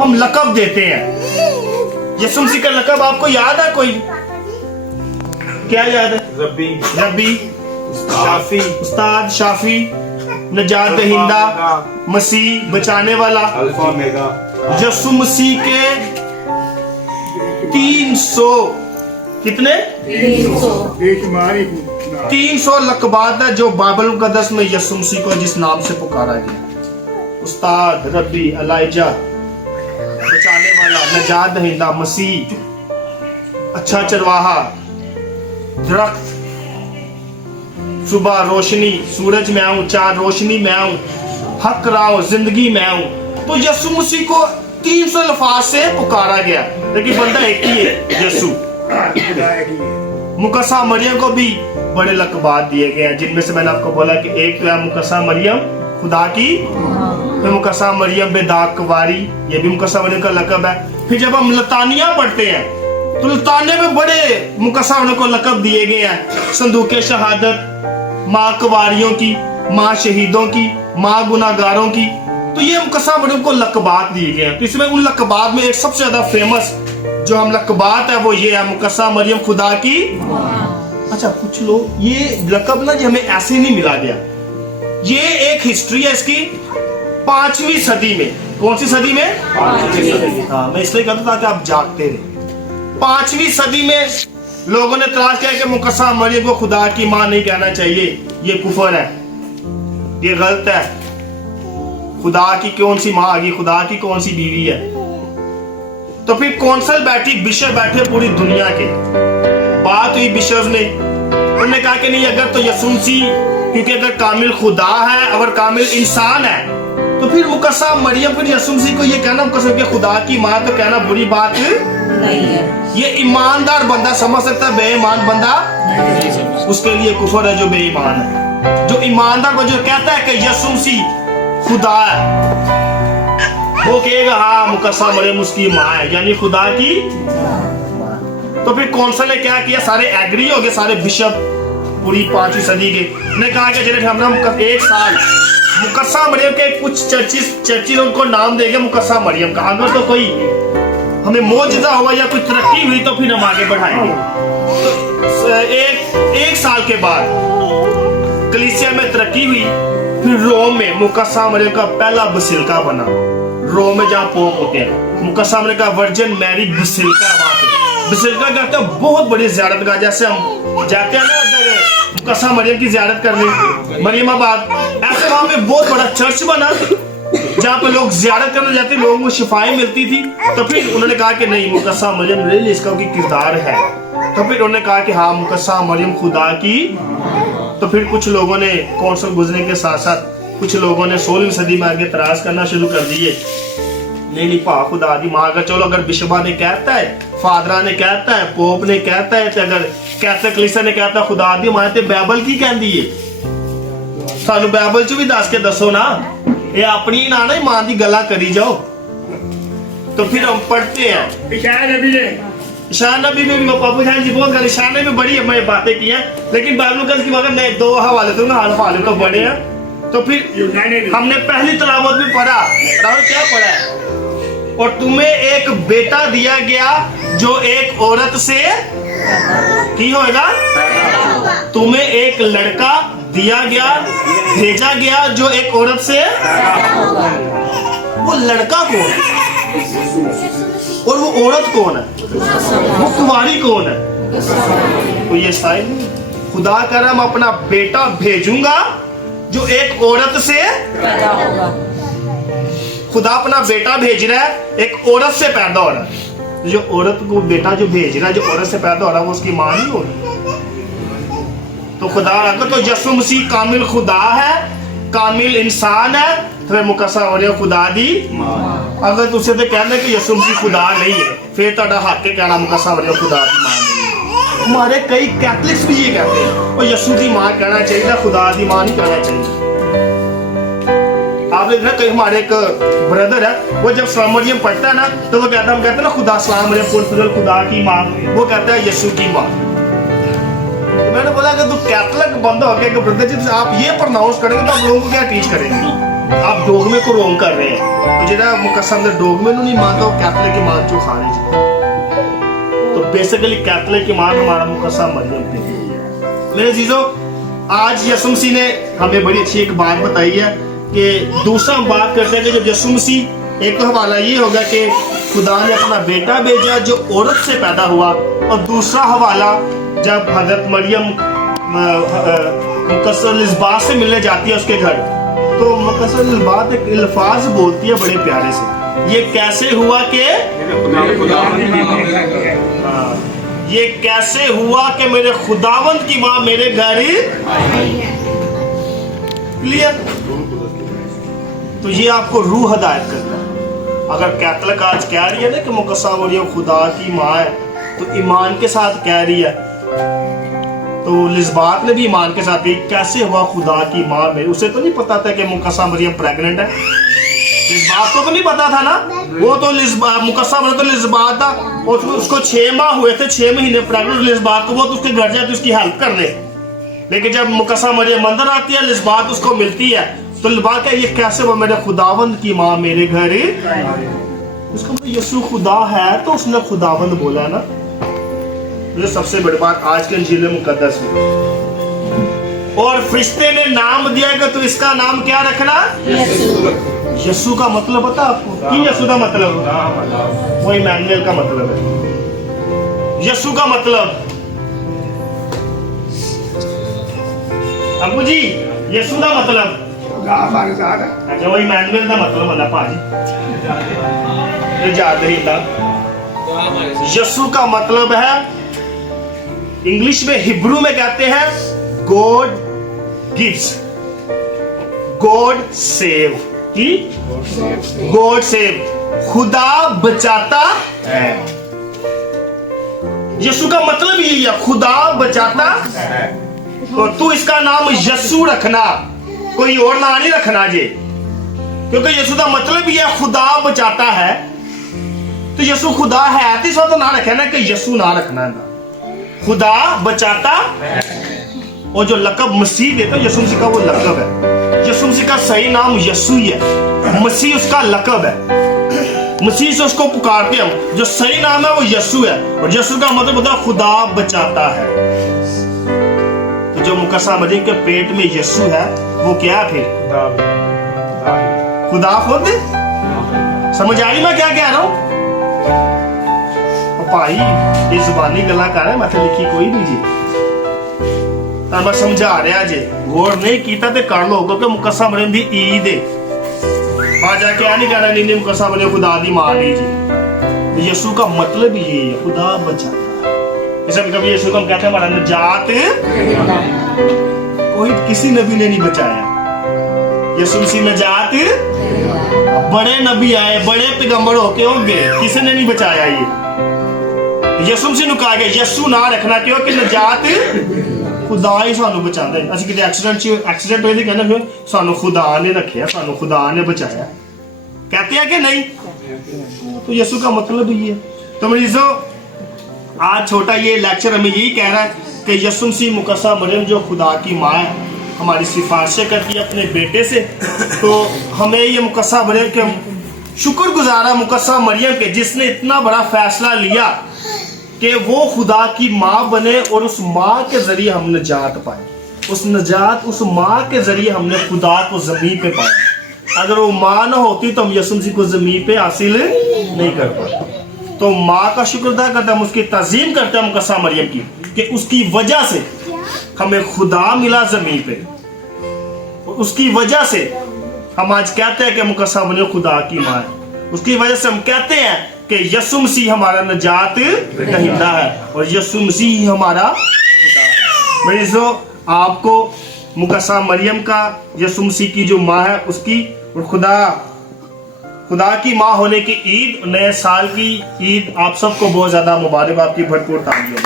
हम लकब देते हैं। यीशु मसीह का लकब आपको याद है कोई? क्या याद है? रब्बी, रब्बी, शाफी, उस्ताद, शाफी, नजात दहिंदा, मसीह, बचाने वाला। Alpha omega. यीशु मसीह के 300 कितने 300 लकबात है जो बाइबल मुकद्दस में यीशु मसीह को जिस नाम से पुकारा गया। उस्ताद, रब्बी, अलाइजा, बचाने वाला, नजात दहिंदा, मसीह, अच्छा चरवाहा, दरख्त, सुबह रोशनी, सूरज मैं हूं, चांद रोशनी मैं हूं, हक राव, जिंदगी मैं हूं। तो यीशु मसीह को 300 अल्फाज से पुकारा गया, लेकिन बंदा एक ही है, यीशु। मुकस्सा मरियम को भी बड़े लकबात दिए गए हैं, जिनमें से मैंने आपको बोला कि एक तो है मुकस्सा मरियम खुदा की, फिर मुकस्सा मरियम बेदाग कुंवारी, ये भी मुकस्सा मरियम का लकब है। फिर जब हम लतानिया पढ़ते हैं तो लताने में बड़े मुकस्सा को लकब दिए गए हैं, संदूके शहादत, माँ कुंवारियों की, माँ शहीदों की, माँ गुनाहगारों की। तो ये मुकस्सा मरियम को लकबात दिए गए हैं। तो इसमें उन लकबात में एक सबसे ज्यादा फेमस जो हम लकबात है वो ये है, मुकस्सा मरियम खुदा की। अच्छा, कुछ लोग ये लकब ना हमें ऐसे नहीं मिला गया, ये एक हिस्ट्री है इसकी 5वीं सदी में। कौन सी सदी में? 5वीं सदी। हाँ, मैं इसलिए कहता था कि आप जागते रहे। 5वीं सदी में लोगों ने तलाश किया कि मुकस्सा मरियम को खुदा की मां नहीं कहना चाहिए, ये कुफर है, ये गलत है। खुदा की कौन सी मां आ गई, खुदा की कौन सी बीवी है? तो फिर कौंसिल बैठी, बिशप बैठे पूरी दुनिया के, बात हुई बिशप ने, उन्होंने कहा कि नहीं, अगर तो यीशु मसीह, क्योंकि अगर कामिल खुदा है, अगर कामिल इंसान है, तो फिर मुकस्सा मरियम, फिर यीशु मसीह को ये कहना मुकस्सा कि खुदा की मां, तो कहना बुरी बात नहीं है। ये ईमानदार बंदा समझ सकता है, बेईमान बंदा उसके लिए कुफर है जो बेईमान है। जो ईमानदार बंदा जो कहता है कि यीशु मसीह खुदा है, वो कहेगा हाँ मुकस्सा मरियम उसकी मां है, यानी खुदा की। तो फिर कौंसिल ने क्या किया, सारे एग्री हो गए, सारे बिशप पूरी 5वीं सदी के ने कहा कि चलिए हम एक साल मुकस्सा मरियम के कुछ चर्चिस उनको नाम देंगे मुकस्सा मरियम का, अगर तो कोई हमें मौजूदा हुआ या कुछ तरक्की हुई तो फिर हम आगे बढ़ाएंगे। तो एक साल के बाद कलीसिया में तरक्की हुई, फिर रोम में मुकस्सा मरियम का पहला बसिलिका बना। रोम में जहाँ पोप होते हैं, मुकस्सा मरियम का वर्जिन मैरी बसिलिका है। वहां पे बसिलिका कहते हैं बहुत बड़ी ज़ियारतगाह, जैसे हम जाते हैं ना उधर मुकस्सा मरियम की ज़ियारत करने मरियमाबाद, ऐसे वहां पे बहुत बड़ा चर्च बना जहाँ पे लोग ज़ियारत करने जाते, लोगों को शिफाएं मिलती थी। तो फिर उन्होंने कहा कि नहीं, मुकस्सा मरियम रियल इसका किरदार है। तो फिर उन्होंने कहा कि हाँ मुकस्सा मरियम खुदा की। तो फिर कुछ लोगों ने कौंसिल गुजरने के साथ साथ कुछ लोगों ने 16वीं सदी में आगे तराज करना शुरू कर दिए, नहीं पा खुदा दी मां का। चलो अगर बिशबा ने कहता है, फादरा ने कहता है, पोप ने कहता है, तो अगर कैथोलिक कलीसिया ने कहता खुदा दी मां, ते बाइबल की कहती है, सानू बाइबल च भी दस के दसो ना, ये अपनी ना ना मां दी गल्लां करी जाओ। तो फिर हम पढ़ते हैं ईशान नबी में भी बाबू जान जी बहुत ईशान में बड़ी हमें बातें की हैं, लेकिन बाइबल की मगर मैं 2 हवाले दूंगा, हवाले तो बड़े हैं। तो फिर हमने पहली तलावत में पढ़ा, राहुल क्या पढ़ा है, और तुम्हें एक बेटा दिया गया जो एक औरत से की होगा, तुम्हें एक लड़का दिया गया, भेजा गया जो एक औरत से। वो लड़का कौन है और वो औरत कौन है, वो कुंवारी कौन है? तो ये साइड खुदा कह रहा, मैं अपना बेटा भेजूंगा जो एक औरत से पैदा होगा। खुदा अपना बेटा भेज रहा है, एक औरत से पैदा हो रहा है। जो औरत को बेटा जो भेज रहा है, जो औरत से पैदा हो रहा है, वो उसकी मां नहीं हो रही। तो खुदा अगर तो यीशु मसीह कामिल खुदा है, कामिल इंसान है, तो फिर मुकस्सा मरियम खुदा दी मां। अगर तुझसे तो कहना कि यीशु मसीह खुदा नहीं है, फिर तो हक के कहना मुकस्सा मरियम खुदा दी मां नहीं। हमारे कई कैथलिक्स भी ये कहते हैं और यीशु की मां कहना चाहिए, खुदा दी मां नहीं कहना चाहिए। आपने देखा कई हमारे एक ब्रदर है, वो जब सलाम मरियम पढ़ता है ना, तो वो कहता, हम कहते हैं ना खुदा सलाम मरियम खुदा की मां, वो कहता है यीशु की मां। तो मैंने बोला कि तू कैथलिक बंदा हो गया, ब्रदर जी आप ये प्रोनाउंस करेंगे तो आप लोगों को क्या टीच करेंगे? आप डोगमे को रोंग कर रहे हैं। तो जेड़ा मुकस्सम दे डोगमे नु नहीं मानता, वो कैथोलिक ईमान चो खारिज है। तो बेसिकली कैथोलिक ईमान हमारा मुकस्सम मरियम पे है। मेरे जीजो, आज यीशु मसीह ने हमें बड़ी अच्छी एक बात बताई है कि दूसरा हम बात करते हैं कि जब यीशु मसीह, एक तो हवाला ये होगा कि खुदा ने अपना बेटा भेजा जो औरत से पैदा हुआ, और दूसरा हवाला जब हजरत मरियम मुकस्सर लिस्बात से मिलने जाती है उसके घर, तो मुकस्सर लिस्बात एक अल्फाज बोलती है बड़े प्यारे से, ये कैसे हुआ कि ये कैसे हुआ कि मेरे खुदावंद की माँ मेरे घर क्लियर। तो ये आपको रूह हदायत करता है। अगर कैथलिक आज कह रही है ना कि मुकस्सा मरियम खुदा की माँ है, तो ईमान के साथ कह रही है, तो लिस्बात ने भी ईमान के साथ ही कैसे हुआ खुदा की माँ में। उसे तो नहीं पता था कि मुकस्सा मरियम प्रेग्नेंट है, लिस्बात को तो नहीं पता था ना। वो तो मुकस्सा मरियम तो लिस्बात था, और उसको 6 माह हुए थे, 6 महीने प्रेग्नेंट लिस्बात को, वो तो उसके घर जाती उसकी हेल्प कर ले। लेकिन जब मुकस्सा मरियम अंदर आती है, लिस्बात उसको मिलती है, तो लिस्बात क्या, ये कैसे हुआ मेरे खुदावंद की माँ मेरे घर। उसका मतलब यीशु खुदा है, तो उसने खुदावंद बोला है ना। ये सबसे बड़ी बात आज के इंजील मुकद्दस में। और फरिश्ते ने नाम दिया कि तो इसका नाम क्या रखना, यीशु का मतलब पता आपको कि यीशु का मतलब वो इमैनुएल का मतलब है। यीशु का मतलब अबू जी, यीशु का मतलब अच्छा, वो इमैनुएल का मतलब है भाजी, याद नहीं था। यीशु का मतलब है, इंग्लिश में हिब्रू में कहते हैं गॉड गिव्स, गॉड सेव, की गॉड सेव, खुदा बचाता है। यीशु का मतलब यही है, खुदा बचाता है। तो तू इसका नाम यीशु रखना, कोई और ना नहीं रखना जी, क्योंकि यीशु का मतलब ये खुदा बचाता है। तो यीशु खुदा है तो इसका तो ना रखे ना कि यीशु ना रखना है, खुदा बचाता है। और जो लकब मसीह देता है, यीशु मसीह का वो लकब है। यीशु मसीह का सही नाम यीशु ही है, मसीह उसका लकब है, मसीह से उसको पुकारते हम। जो सही नाम है वो यीशु है, और यीशु का मतलब होता है खुदा बचाता है। तो जो मुकस्सा मरियम के पेट में यीशु है, वो क्या है फिर, खुदा खुद। समझ आई मैं क्या कह रहा हूं भाई? ये जुबानी गला कर रहा है, मैं लिखी कोई नहीं जी, मैं समझा रहा जी, गौर नहीं किया तो कर लो, क्योंकि मुकस्सा मरियम दी ईद है। बाहर जाके आ नहीं कहना नहीं मुकस्सा मरियम खुदा दी मां नहीं जी। यीशु का मतलब ये है, खुदा बचाता है। जैसे कभी यीशु को हम कहते हैं हमारा निजात, कोई किसी नबी ने नहीं बचाया। यीशु मसीह निजात, बड़े नबी आए, बड़े पैगंबर होके होंगे, किसी ने नहीं बचाया। ये यीशु मसीह कहा गया यीशु ना रखना, क्योंकि निजात खुदा ही सानू बचाता है। असं किसी एक्सीडेंट होए कहना फिर सानू खुदा ने रखा, सानू खुदा ने बचाया, कहते हैं कि नहीं? तो यीशु का मतलब ही है। तो मरीजों, आज छोटा ये लेक्चर हमें यही कह रहा है कि यीशु मसीह मुकस्सा मरियम जो खुदा की माँ है, हमारी सिफारिशें करती है अपने बेटे से। तो हमें ये मुकस्सा मरियम के शुक्रगुजार है, मुकस्सा मरियम के, जिसने इतना बड़ा फैसला लिया कि वो खुदा की माँ बने, और उस माँ के जरिए हम निजात पाए। उस निजात, उस माँ के जरिए हमने खुदा को जमीन पे पाया। अगर वो माँ ना होती तो हम यीशु मसीह को जमीन पे हासिल नहीं कर पाते। तो माँ का शुक्र अदा करते हम, उसकी तज़ीम करते हैं मुकस्सा मरियम की, कि उसकी वजह से हमें खुदा मिला जमीन पे। उसकी वजह से हम आज कहते हैं कि मुकस्सा मरियम खुदा की माँ है। उसकी वजह से हम कहते हैं कि यीशु मसीह हमारा निजात दहिंदा है, और यीशु मसीह ही हमारा खुदा है। मरीजों, आपको मुकस्सा मरियम का, यीशु मसीह की जो माँ है उसकी, और खुदा की माँ होने की ईद, नए साल की ईद आप सबको बहुत ज्यादा मुबारकबाद की भरपूर तालियों।